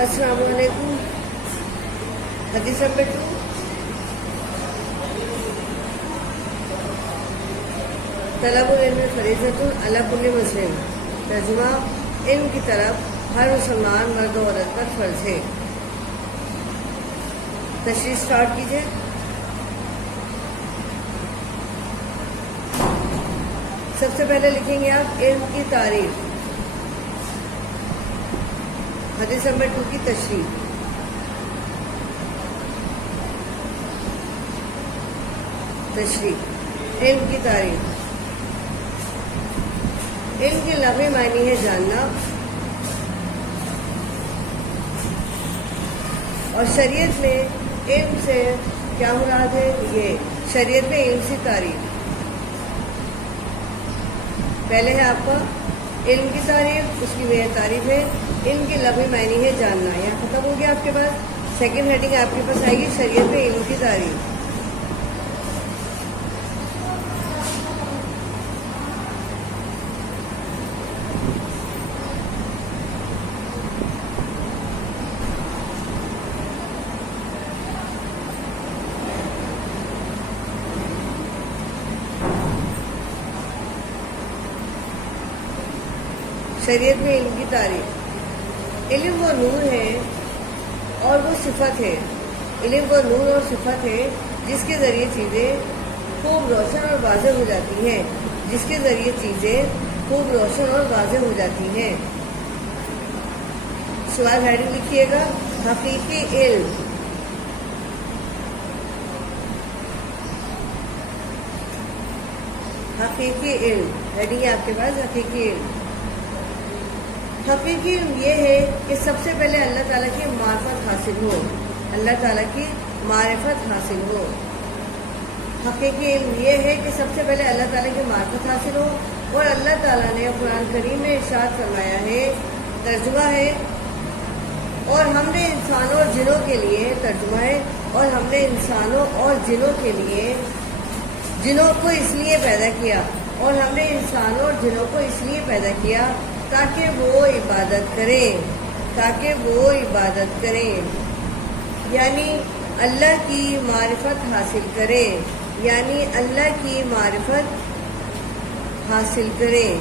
السلام علیکم. حدیث نمبر 2. طلب العلم فریضۃ علی کل مسلم. ترجمہ: علم کی طرف ہر مسلمان مرد و عورت پر فرض ہے. تشریح اسٹارٹ کیجیے. سب سے پہلے لکھیں گے آپ علم کی تعریف. حدیث نمبر 2 کی تشریح. علم کی تعریف. علم کے لغوی معنی ہے جاننا، اور شریعت میں علم سے کیا مراد ہے؟ یہ شریعت میں علم سے تعریف. پہلے ہے آپ کا علم کی تعریف، اس کی وہ تعریف ہے علم کے لغوی معنی ہے جاننا. یہاں ختم ہو گیا آپ کے پاس. سیکنڈ ہیڈنگ آپ کے پاس آئے گی شریعت میں علم کی تعریف. شریعت میں علم کی تعریف. علم وہ نور ہے اور وہ صفت ہے. علم وہ نور اور صفت ہے جس کے ذریعے چیزیں خوب روشن اور واضح ہو جاتی ہیں. جس کے ذریعے چیزیں خوب روشن اور واضح ہو جاتی ہیں. سوال ہیڈنگ لکھیے گا حقیقی علم. حقیقی علم ہیڈنگ ہے آپ کے پاس. حقیقی علم. حقیقی علم یہ ہے کہ سب سے پہلے اللہ تعالیٰ کی معرفت حاصل ہو. اللہ تعالیٰ کی معرفت حاصل ہو. حقیقی علم یہ ہے کہ سب سے پہلے اللہ تعالیٰ کی معرفت حاصل ہو. اور اللہ تعالیٰ نے قرآن کریم میں ارشاد فرمایا ہے، ترجمہ ہے، اور ہم نے انسانوں اور جنوں کے لیے، ترجمہ ہے، اور ہم نے انسانوں اور جنوں کے لیے، جنوں کو اس لیے پیدا کیا، اور ہم نے انسانوں اور جنوں کو اس لیے پیدا کیا تاکہ وہ عبادت کریں. تاکہ وہ عبادت کریں یعنی اللہ کی معرفت حاصل کریں. یعنی اللہ کی معرفت حاصل کریں.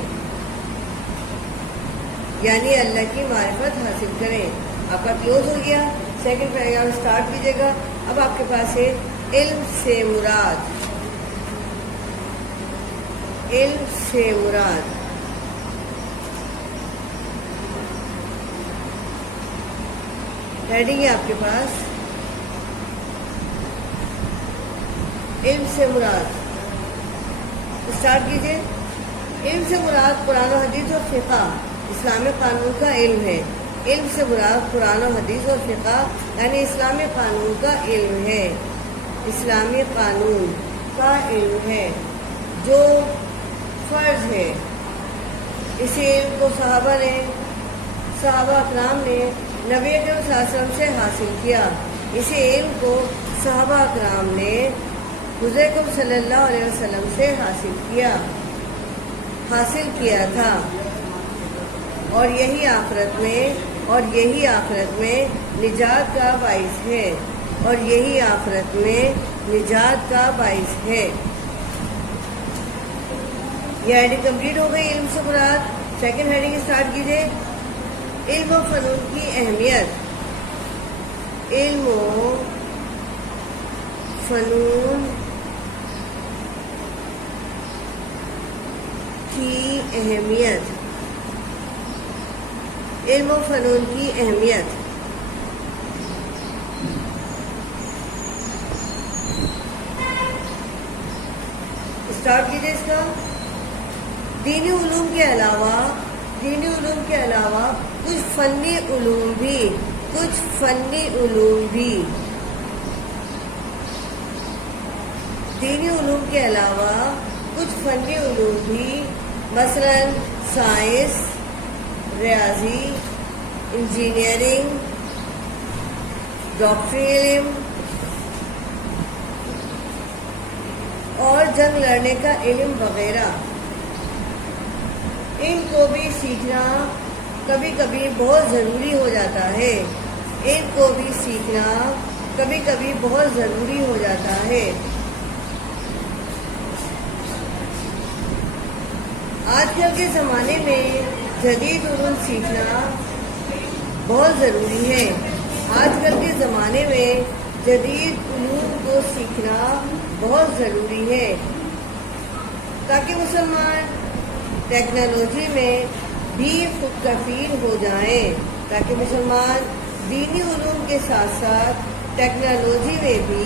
یعنی اللہ کی معرفت حاصل کریں. آپ کا کلوز ہو گیا. سیکنڈ پیراگراف اسٹارٹ کیجیے گا. اب آپ کے پاس ہے علم سے مراد. علم سے مراد. ہیڈنگ ہے آپ کے پاس علم سے مراد. اسٹارٹ کیجیے. علم سے مراد قرآن و حدیث اور فقہ اسلامی قانون کا علم ہے. علم سے مراد قرآن و حدیث اور فقہ یعنی اسلامی قانون کا علم ہے. اسلامی قانون کا علم ہے جو فرض ہے. اسی علم کو صحابہ اکرام نے نبی اکرم صلی اللہ علیہ وسلم سے حاصل کیا. اسی علم کو صحابہ اکرام نے حضور اکرم صلی اللہ علیہ وسلم سے حاصل کیا تھا. اور یہی آخرت میں نجات کا باعث ہے. اور یہی آخرت میں نجات کا باعث ہے. یہ ہیڈنگ کمپلیٹ ہو گئی علم سے مراد. سیکنڈ ہیڈنگ اسٹارٹ کیجیے. علم و فنون کی اہمیت. علم و فنون کی اہمیت. علم و فنون کی اہمیت. اسٹارٹ کیجیے اس کا. دینی علوم کے علاوہ کچھ فنی علوم بھی دینی علوم کے علاوہ کچھ فنی علوم بھی مثلا سائنس، ریاضی، انجینئرنگ، ڈاکٹری علم اور جنگ لڑنے کا علم وغیرہ، ان کو بھی سیکھنا کبھی کبھی بہت ضروری ہو جاتا ہے. ان کو بھی سیکھنا کبھی کبھی بہت ضروری ہو جاتا ہے۔ آج کل کے زمانے میں جدید علوم سیکھنا بہت ضروری ہے۔ آج کل کے زمانے میں جدید علوم کو سیکھنا بہت ضروری ہے تاکہ مسلمان ٹیکنالوجی میں بھی خود کفیل ہو جائیں، تاکہ مسلمان دینی علوم کے ساتھ ساتھ ٹیکنالوجی میں بھی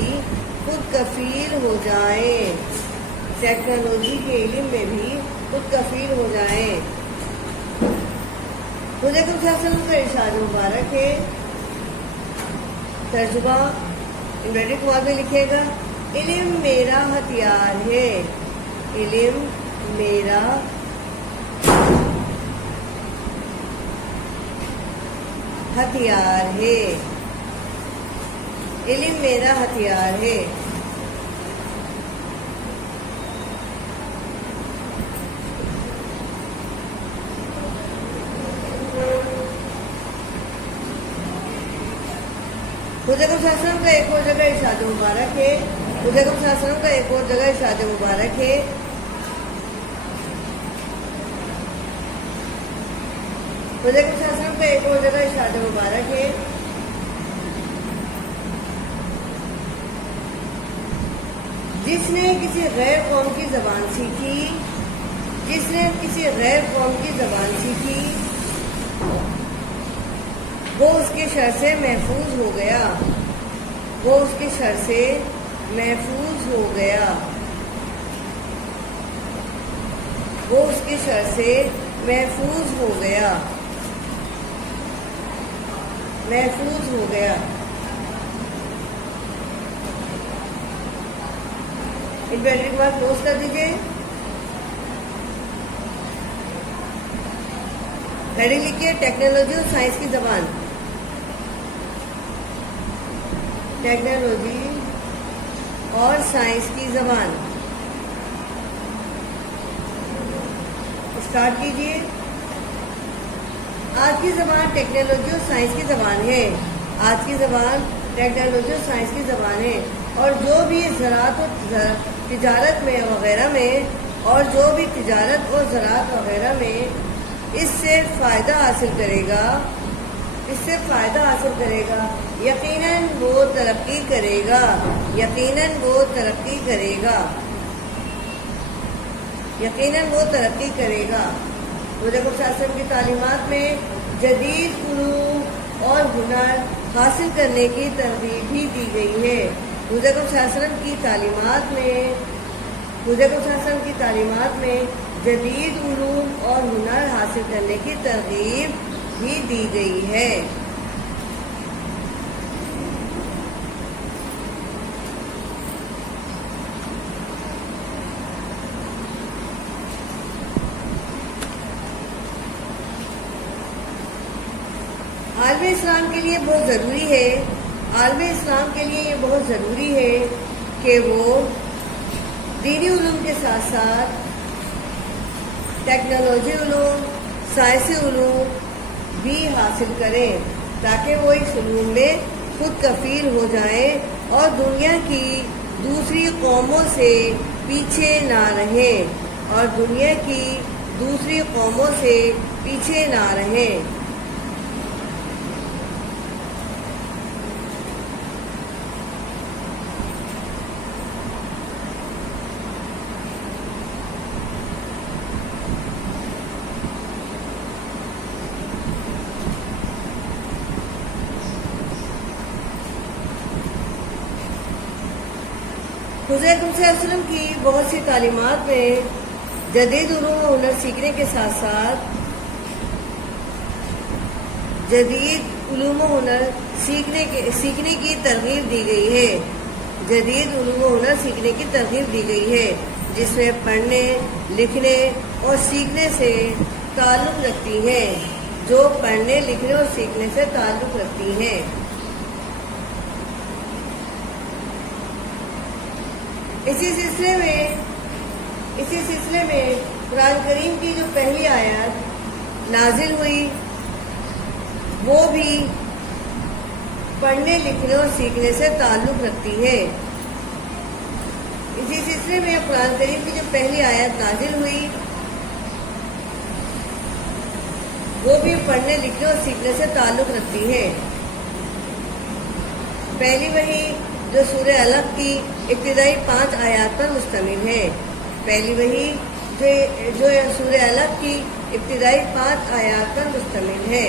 خود کفیل ہو جائیں، ٹیکنالوجی کے علم میں بھی خود کفیل ہو جائیں۔ حضور اکرم صلی اللہ علیہ وسلم کا ارشاد مبارک ہے، ترجمہ انورٹڈ کمار میں لکھے گا، علم میرا ہتھیار ہے، علم میرا ہتھیار ہے، علم میرا ہتھیار ہے۔ حضور اکرم صلی اللہ علیہ وسلم کا ایک اور جگہ ارشاد مبارک ہے، حضور اکرم صلی اللہ علیہ وسلم کا ایک اور جگہ ارشاد مبارک ہے، حضور اکرم صلی اللہ علیہ وسلم کا ایک اور جگہ ارشاد مبارک ہے، جس نے کسی غیر قوم کی زبان سیکھی، جس نے کسی غیر قوم کی زبان سیکھی، وہ اس کے شر سے محفوظ ہو گیا، وہ اس کے شر سے محفوظ ہو گیا، وہ اس کے شر سے محفوظ ہو گیا، محفوظ ہو گیا۔ انورٹڈ کمار کلوز کر دیجیے۔ ہیڈنگ لکھیے، ٹیکنالوجی اور سائنس کی زبان، ٹیکنالوجی اور سائنس کی زبان۔ اسٹارٹ کیجیے۔ آج کی زبان ٹیکنالوجی اور سائنس کی زبان ہے، آج کی زبان ٹیکنالوجی اور سائنس کی زبان ہے، اور جو بھی زراعت اور تجارت میں وغیرہ میں، اور جو بھی تجارت اور زراعت وغیرہ میں اس سے فائدہ حاصل کرے گا، اس سے فائدہ حاصل کرے گا، یقیناً وہ ترقی کرے گا، یقیناً وہ ترقی کرے گا، یقیناً وہ ترقی کرے گا۔ حضور اکرم صلی اللہ علیہ وسلم کی تعلیمات میں جدید علوم اور ہنر حاصل کرنے کی ترغیب بھی دی گئی ہے۔ حضور اکرم صلی اللہ علیہ وسلم کی تعلیمات میں، حضور اکرم صلی اللہ علیہ وسلم کی تعلیمات میں جدید علوم اور ہنر حاصل کرنے کی ترغیب بھی دی گئی ہے۔ عالم اسلام کے لیے بہت ضروری ہے، عالم اسلام کے لیے یہ بہت ضروری ہے کہ وہ دینی علوم کے ساتھ ساتھ ٹیکنالوجی علوم، سائنسی علوم بھی حاصل کریں، تاکہ وہ اس علوم میں خود کفیل ہو جائیں اور دنیا کی دوسری قوموں سے پیچھے نہ رہیں، اور دنیا کی دوسری قوموں سے پیچھے نہ رہیں۔ حضور اکرم صلی اللہ علیہ وسلم کی بہت سی تعلیمات میں جدید علوم و ہنر سیکھنے کے ساتھ ساتھ جدید علوم و ہنر سیکھنے کی ترغیب دی گئی ہے، جدید علوم و ہنر سیکھنے کی ترغیب دی گئی ہے، جس میں پڑھنے، لکھنے اور سیکھنے سے تعلق رکھتی ہیں، جو پڑھنے، لکھنے اور سیکھنے سے تعلق رکھتی ہیں۔ اسی سلسلے میں قرآن کریم کی جو پہلی آیت نازل ہوئی وہ بھی پڑھنے لکھنے اور سیکھنے سے تعلق رکھتی ہے۔ اسی سلسلے میں قرآن کریم کی جو پہلی آیت نازل ہوئی وہ بھی پڑھنے لکھنے اور سیکھنے سے تعلق رکھتی ہے۔ پہلی وحی جو سورہ علق کی ابتدائی 5 آیات پر مشتمل ہے، پہلی وحی جو سورہ علق کی ابتدائی 5 آیات پر مشتمل ہے،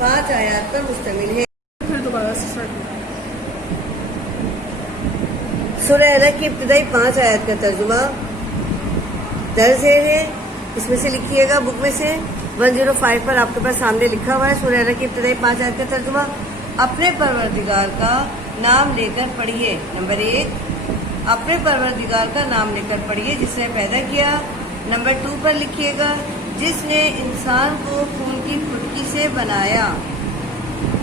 5 آیات پر مشتمل ہے۔ پھر دوبارہ سے اسٹارٹ کریں۔ سورہ علق کی ابتدائی 5 آیات کا ترجمہ درج ہے، اس میں سے لکھیے گا بک میں سے 105 پر آپ کے پاس سامنے لکھا ہوا ہے۔ سورہ علق کی ابتدائی 5 آیات کا ترجمہ، اپنے پروردگار کا نام لے کر پڑھیے۔ نمبر 1، اپنے پروردگار کا نام لے کر پڑھیے جس نے پیدا کیا۔ نمبر 2 پر لکھیے گا، جس نے انسان کو خون کی پھٹکی سے بنایا۔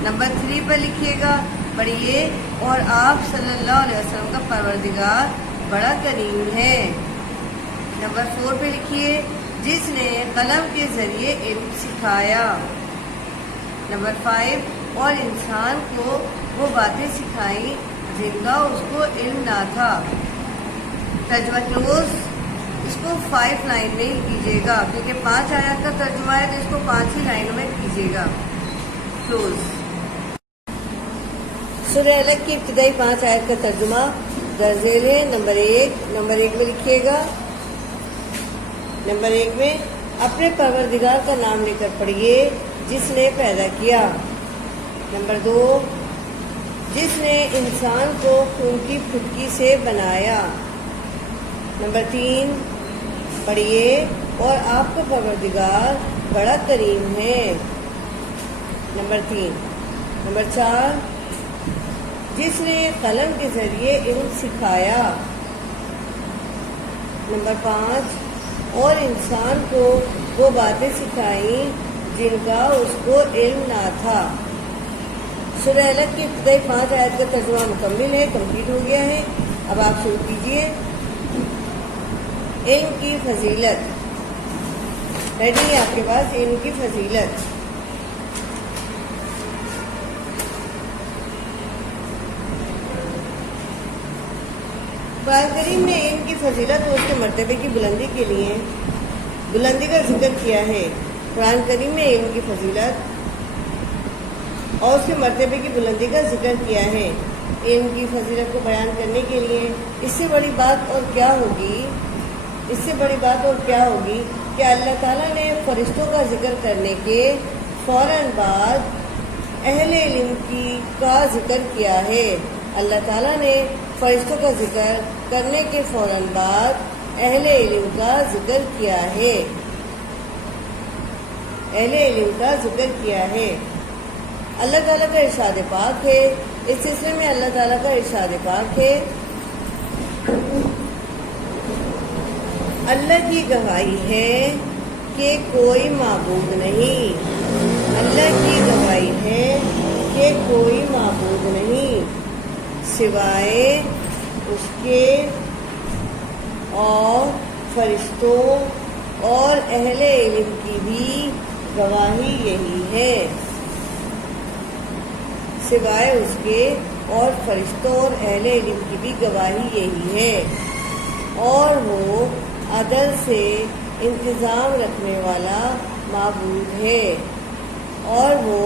نمبر 3 پر لکھیے گا، پڑھیے، اور آپ صلی اللہ علیہ وسلم کا پروردگار بڑا کریم ہے۔ نمبر 4 پہ لکھیے، جس نے قلم کے ذریعے علم سکھایا۔ نمبر 5، اور انسان کو وہ باتیں سکھائیں جن کا اس کو علم نہ تھا۔ ترجمہ کلوز، اس کو 5 لائن میں ہی کیجیے گا کیونکہ 5 آیات کا ترجمہ ہے تو اس کو 5 ہی لائنوں میں کیجیے گا۔ کلوز۔ سورہ علق کی ابتدائی 5 آیات کا ترجمہ درج ہے۔ نمبر 1 میں لکھیے گا، نمبر 1 میں اپنے پروردگار کا نام لے کر پڑھیے جس نے پیدا کیا۔ نمبر 2، جس نے انسان کو خون کی پھٹکی سے بنایا۔ نمبر 3، پڑھیے، اور آپ کا پروردگار بڑا کریم ہے۔ نمبر 3۔ نمبر 4، جس نے قلم کے ذریعے علم سکھایا۔ نمبر 5، اور انسان کو وہ باتیں سکھائیں جن کا اس کو علم نہ تھا۔ سورہ علق کی ابتدائی 5 آیات کا ترجمہ مکمل ہے، کمپلیٹ ہو گیا ہے۔ اب آپ شروع کیجئے۔ علم کی فضیلت، ریڈی ہے آپ کے پاس؟ علم کی فضیلت۔ قرآن کریم نے علم کی فضیلت اور اس کے مرتبے کی بلندی کے لیے بلندی کا ذکر کیا ہے۔ قرآن کریم نے علم کی فضیلت اور اس کے مرتبے کی بلندی کا ذکر کیا ہے۔ علم کی فضیلت کو بیان کرنے کے لیے اس سے بڑی بات اور کیا ہوگی کہ اللہ تعالیٰ نے فرشتوں کا ذکر کرنے کے فوراً بعد اہل علم کا ذکر کیا ہے۔ اللہ تعالیٰ نے فرشتوں کا ذکر کرنے کے فوراً بعد اہل علم کا ذکر کیا ہے۔ اہل علم کا ذکر کیا ہے۔ اللہ تعالیٰ کا ارشاد پاک ہے، اس سلسلے میں اللہ تعالیٰ کا ارشاد پاک ہے، اللہ کی گواہی ہے کہ کوئی معبود نہیں۔ اللہ کی گواہی ہے کہ کوئی معبود نہیں سوائے اس کے، اور فرشتوں اور اہل علم کی بھی گواہی یہی ہے۔ سوائے اس کے اور فرشتوں اور اہل علم کی بھی گواہی یہی ہے، اور وہ عدل سے انتظام رکھنے والا معبود ہے، اور وہ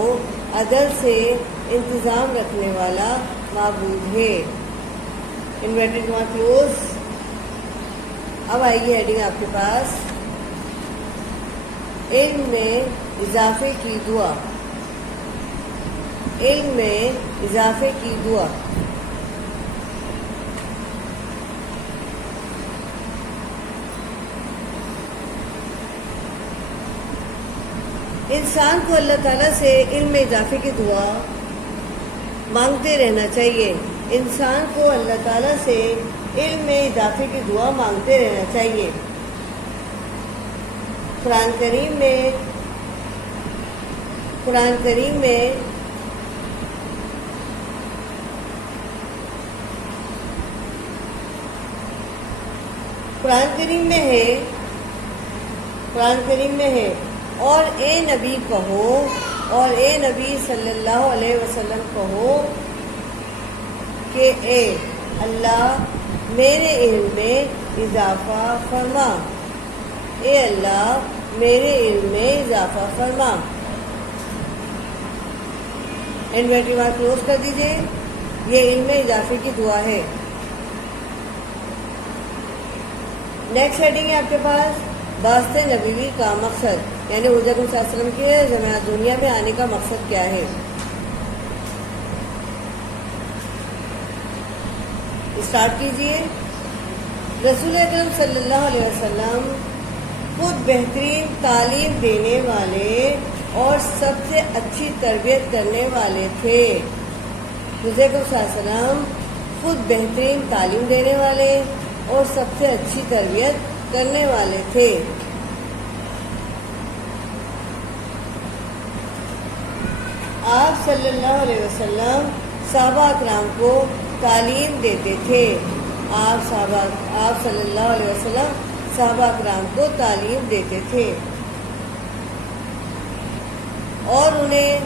عدل سے انتظام رکھنے والا معبود ہے۔ انورٹڈ کما کلوز۔ اب آئیے ہیڈنگ آپ کے پاس، علم میں اضافے کی دعا۔ علم میں اضافے کی دعا۔ انسان کو اللہ تعالیٰ سے علم میں اضافے کی دعا مانگتے رہنا چاہیے۔ انسان کو اللہ تعالیٰ سے علم میں اضافے کی دعا مانگتے رہنا چاہیے۔ قرآن کریم میں ہے، اور اے نبی کہو اور اے نبی صلی اللہ علیہ وسلم کہو کہ اے اللہ میرے علم میں اضافہ فرما، اے اللہ میرے علم میں اضافہ فرما۔ انورٹری مارک کلوز کر دیجئے، یہ علم اضافے کی دعا ہے۔ نیکسٹ ہیڈنگ ہے آپ کے پاس بعثت نبوی کا مقصد، یعنی حضور صلی اللہ علیہ وسلم کے زمانہ دنیا میں آنے کا مقصد کیا ہے۔ اسٹارٹ کیجئے۔ رسول اکرم صلی اللہ علیہ وسلم خود بہترین تعلیم دینے والے اور سب سے اچھی تربیت کرنے والے تھے۔ حضور صلی اللہ علیہ وسلم خود بہترین تعلیم دینے والے اور سب سے اچھی تربیت کرنے والے تھے۔ آپ صلی اللہ علیہ وسلم صحابہ اکرام کو تعلیم دیتے تھے۔ آپ صلی اللہ علیہ وسلم صحابہ اکرام کو تعلیم دیتے تھے اور انہیں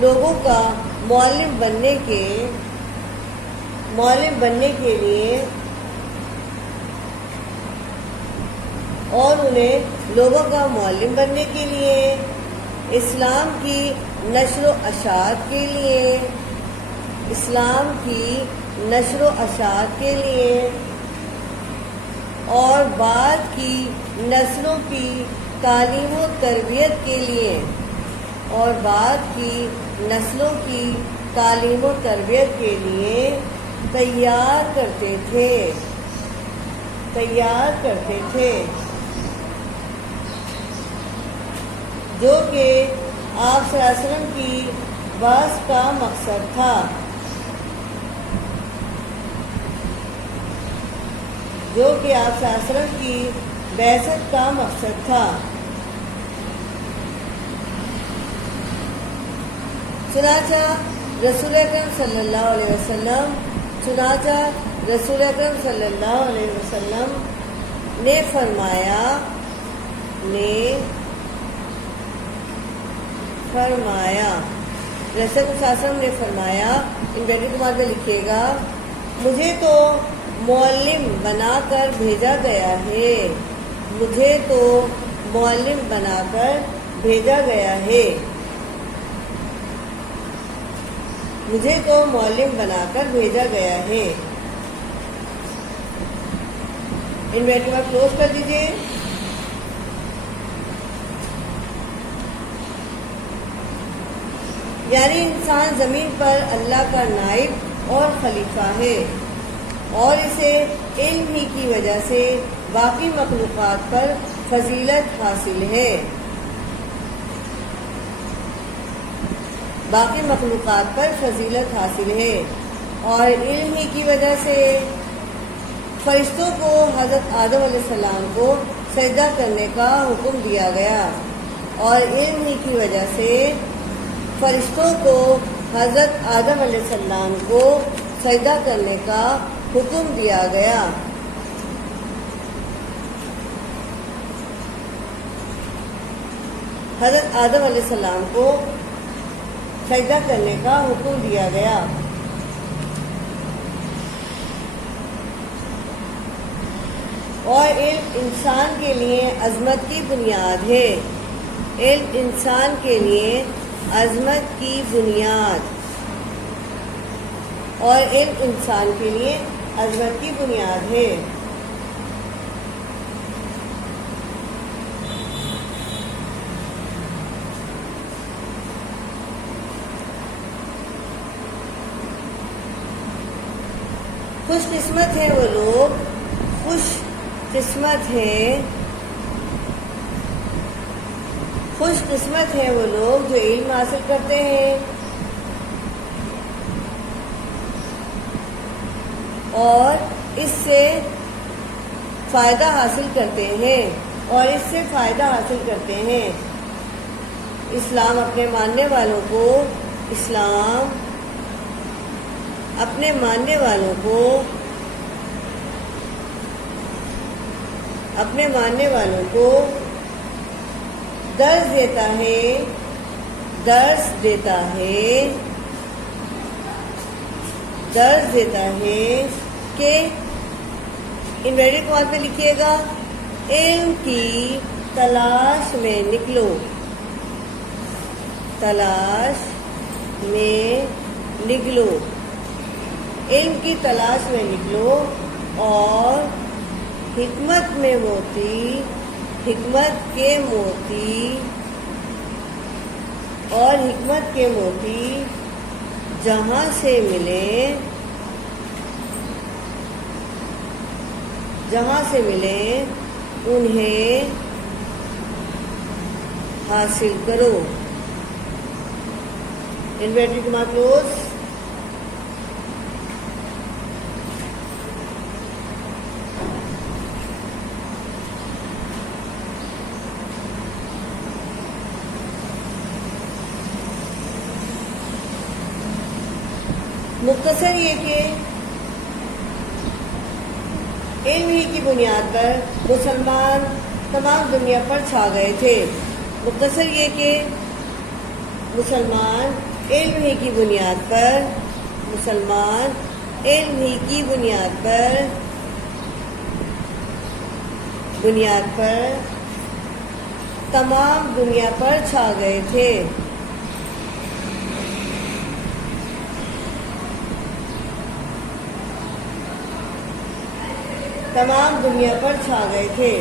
لوگوں کا معلم بننے کے لیے اسلام کی نشر و اشاعت کے لیے اور بعد کی نسلوں کی تعلیم و تربیت کے لیے تیار کرتے تھے جو کہ آپ صلی اللہ علیہ وسلم کی بعثت کا مقصد تھا۔ چنانچہ رسول اکرم صلی اللہ علیہ وسلم نے فرمایا ان بیٹے تمہارے پہ لکھیے گا، مجھے تو معلم بنا کر بھیجا گیا ہے، انورٹر میں کلوز کر دیجئے۔ یعنی انسان زمین پر اللہ کا نائب اور خلیفہ ہے اور اسے علم ہی کی وجہ سے باقی مخلوقات پر فضیلت حاصل ہے اور علم ہی کی وجہ سے فرشتوں کو حضرت آدم علیہ السلام کو سجدہ کرنے کا حکم دیا گیا اور علم ہی کی وجہ سے فرشتوں کو حضرت آدم علیہ السلام کو سجدہ کرنے کا حکم دیا گیا۔ حضرت آدم علیہ السلام کو سجدہ کرنے کا حکم دیا گیا۔ اور علم انسان کے لیے عظمت کی بنیاد ہے، علم انسان کے لیے عظمت کی بنیاد اور علم انسان کے لیے عظمت کی بنیاد ہے۔ خوش قسمت ہیں وہ لوگ، خوش قسمت ہیں وہ لوگ جو علم حاصل کرتے ہیں اور اس سے فائدہ حاصل کرتے ہیں اسلام اپنے ماننے والوں کو درس دیتا ہے، درس دیتا ہے، درس دیتا ہے کہ انورٹڈ کماز میں لکھیے گا، علم کی تلاش میں نکلو، تلاش میں نکلو، علم کی تلاش میں نکلو اور حکمت میں موتی، حکمت کے موتی اور حکمت کے موتی جہاں سے ملے، جہاں سے ملے انہیں حاصل کرو۔ انورٹڈ کما کلوز۔ مختصر یہ کہ علم ہی کی بنیاد پر مسلمان تمام دنیا پر چھا گئے تھے۔ مختصر یہ کہ مسلمان علم ہی کی بنیاد پر، مسلمان علم ہی کی بنیاد پر تمام دنیا پر چھا گئے تھے۔ تمام دنیا پر چھا گئے تھے۔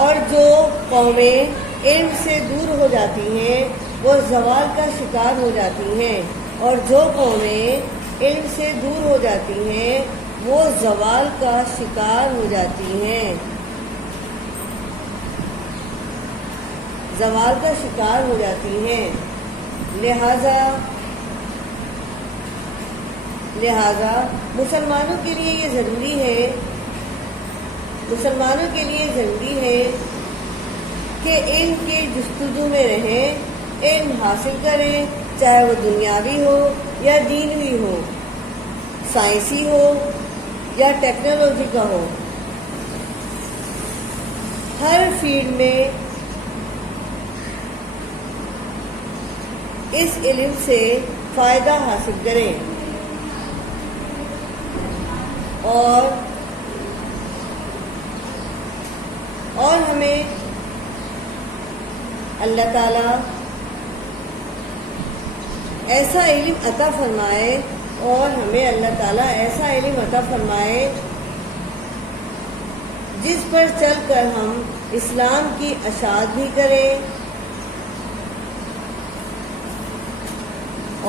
اور جو قومیں علم سے دور ہو جاتی ہیں وہ زوال کا شکار ہو جاتی ہیں، اور جو قومیں علم سے دور ہو جاتی ہیں وہ زوال کا شکار ہو جاتی ہیں، زوال کا شکار ہو جاتی ہیں۔ لہذا مسلمانوں کے لیے یہ ضروری ہے، مسلمانوں کے لیے ضروری ہے کہ علم کے جستجو میں رہیں، علم حاصل کریں، چاہے وہ دنیاوی ہو یا دینوی ہو، سائنسی ہو یا ٹیکنالوجی کا ہو، ہر فیلڈ میں اس علم سے فائدہ حاصل کریں اور ہمیں اللہ تعالیٰ ایسا علم عطا فرمائے، اور ہمیں اللہ تعالیٰ ایسا علم عطا فرمائے جس پر چل کر ہم اسلام کی اشاعت بھی کریں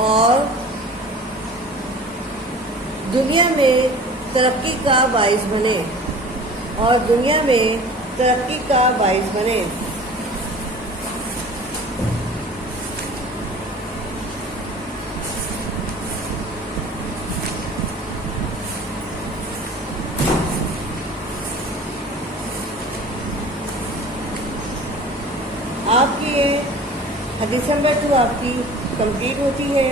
اور دنیا میں ترقی کا باعث بنے، اور دنیا میں ترقی کا باعث بنے۔ آپ کی یہ حدیث نمبر 2 آپ کی کمپلیٹ ہوتی ہے۔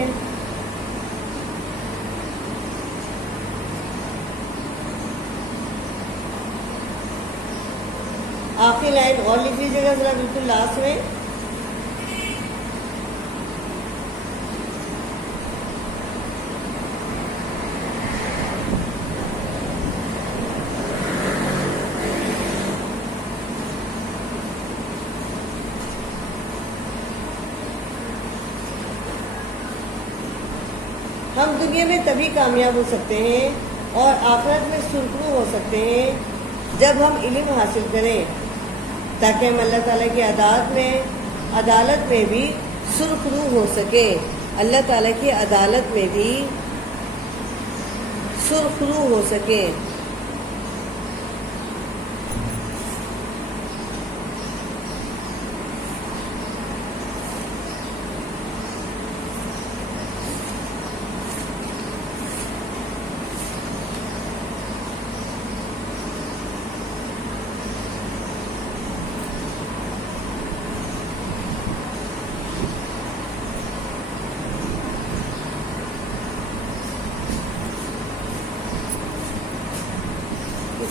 آخری لائن اور لکھ لیجیے گا ذرا بالکل لاسٹ میں۔ ہم دنیا میں تبھی کامیاب ہو سکتے ہیں اور آخرت میں سرخرو ہو سکتے ہیں جب ہم علم حاصل کریں، تاکہ ہم اللہ تعالیٰ کی عدالت میں بھی سرخرو ہو سکیں، اللہ تعالیٰ کی عدالت میں بھی سرخرو ہو سکیں۔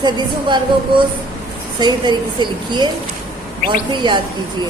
اس حدیث مبارکوں کو صحیح طریقے سے لکھیے اور پھر یاد کیجیے.